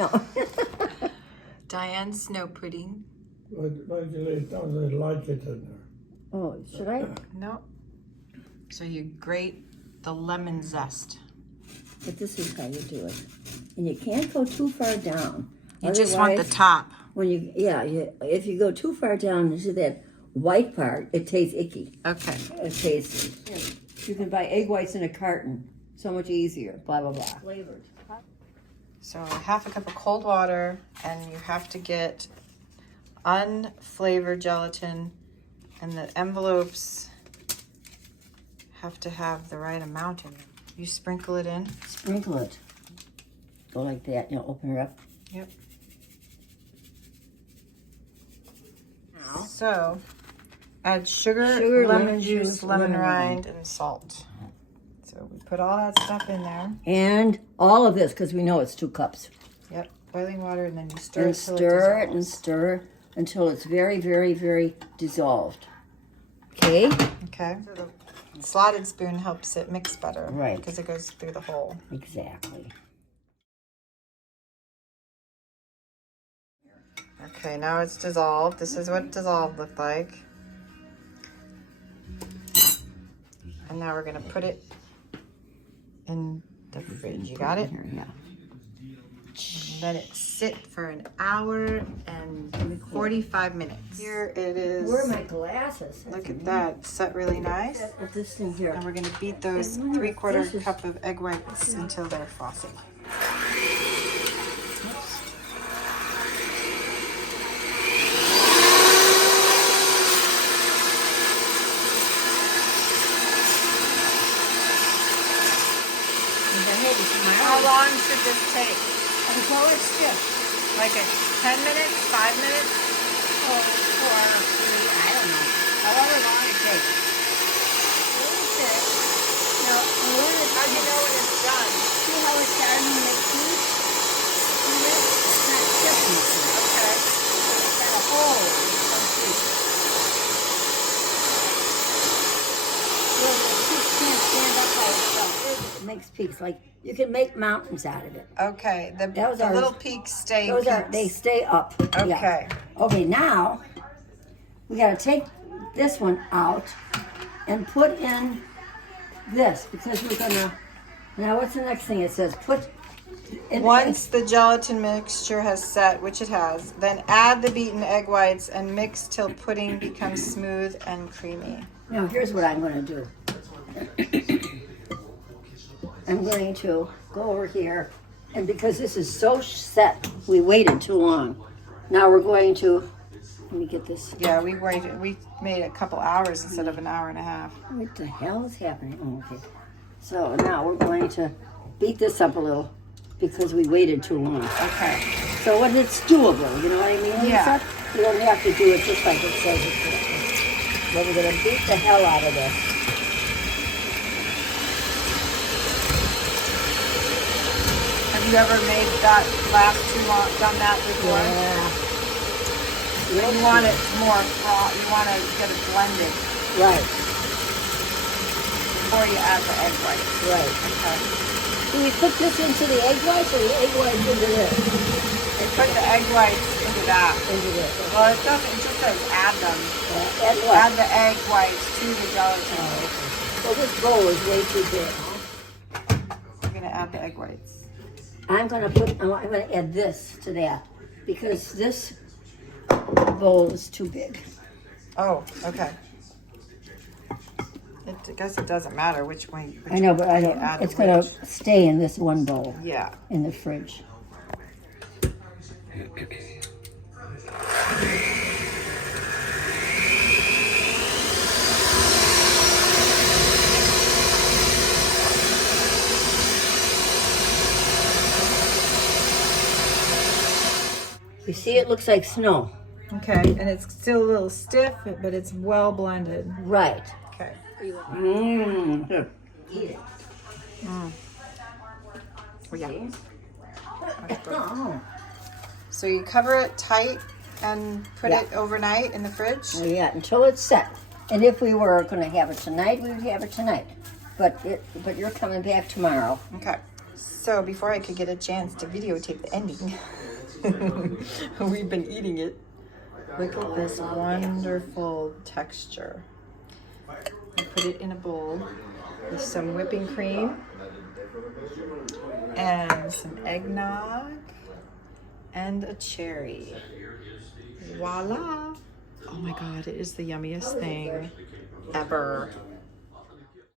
No. Diane snow pudding. It doesn't like it in there. Oh, should I? No. So you grate the lemon zest. But this is how you do it. And you can't go too far down. You just want the top. When if you go too far down into that white part, it tastes icky. Okay. It tastes. You can buy egg whites in a carton. So much easier. Blah blah blah. Flavored. So half a cup of cold water, and you have to get unflavored gelatin, and the envelopes have to have the right amount in them. You sprinkle it in. Sprinkle it. Go like that. Open it up. Yep. So, add sugar, lemon juice, lemon rind, and salt. So we put all that stuff in there. And all of this, because we know it's 2 cups. Yep, boiling water, and then you stir And it till stir it it and stir until it's very, very, very dissolved. Okay? Okay. So the slotted spoon helps it mix better. Right. Because it goes through the hole. Exactly. Okay, now it's dissolved. This is what dissolved looked like. And now we're gonna put it in the fridge. You got it? Yeah. Let it sit for an hour and 45 minutes. Here it is. Where are my glasses? Look at that. Set really nice. Put this thing here. And we're gonna beat those 3/4 cup of egg whites until they're frothy. How long should this take? Until it's stiff. Like 10 minutes, 5 minutes? Or I don't know. However long it takes. Now, How do you know when it's done? see how it's starting to make peace? See this? It's not stiff. Okay. It's got a hole. Some peace. Well, the peaks can't stand up by itself. It makes peaks. Like, you can make mountains out of it. Okay. The Those are- little peaks stay Those peaks. they stay up. Okay. Yeah. Okay, now we gotta take this one out and put in this because we're gonna. Now, what's the next thing it says? Put. Once the gelatin mixture has set, which it has, then add the beaten egg whites and mix till pudding becomes smooth and creamy. Now, here's what I'm gonna do. I'm going to go over here, and because this is so set, we waited too long. Now we're going to. Let me get this. Yeah, we waited. We made a couple hours instead of an hour and a half. What the hell is happening? Oh, okay. So now we're going to beat this up a little because we waited too long. Okay. So when it's doable, you know what I mean? Yeah. Lisa? You don't have to do it just like it says it's. But we're going to beat the hell out of this. Have you ever made that last too long? Done that before? Yeah. And you want it more froth. You want to get it blended Right. before you add the egg white. Right. Okay. Do we put this into the egg whites or the egg whites into this? You put the egg whites into that. Into this. Well, it doesn't. It just says add them. Add what? Add the egg whites to the gelatin. Oh, okay. Well, this bowl is way too big. You're gonna add the egg whites. I'm gonna add this to that because this bowl is too big. Oh, okay. I guess it doesn't matter which way. I know, but I don't. add It's which. gonna stay in this one bowl Yeah. in the fridge. You see, it looks like snow. Okay, and it's still a little stiff, but it's well blended. Right. Okay. Mmm. Here, eat it. Oh, yeah. Oh. So you cover it tight and put Yeah. it overnight in the fridge? Oh, yeah, until it's set. And if we were going to have it tonight, we would have it tonight. But you're coming back tomorrow. Okay. So before I could get a chance to videotape the ending, we've been eating it. Look at this wonderful texture. I put it in a bowl with some whipping cream and some eggnog and a cherry. Voila! Oh my God, it is the yummiest thing ever.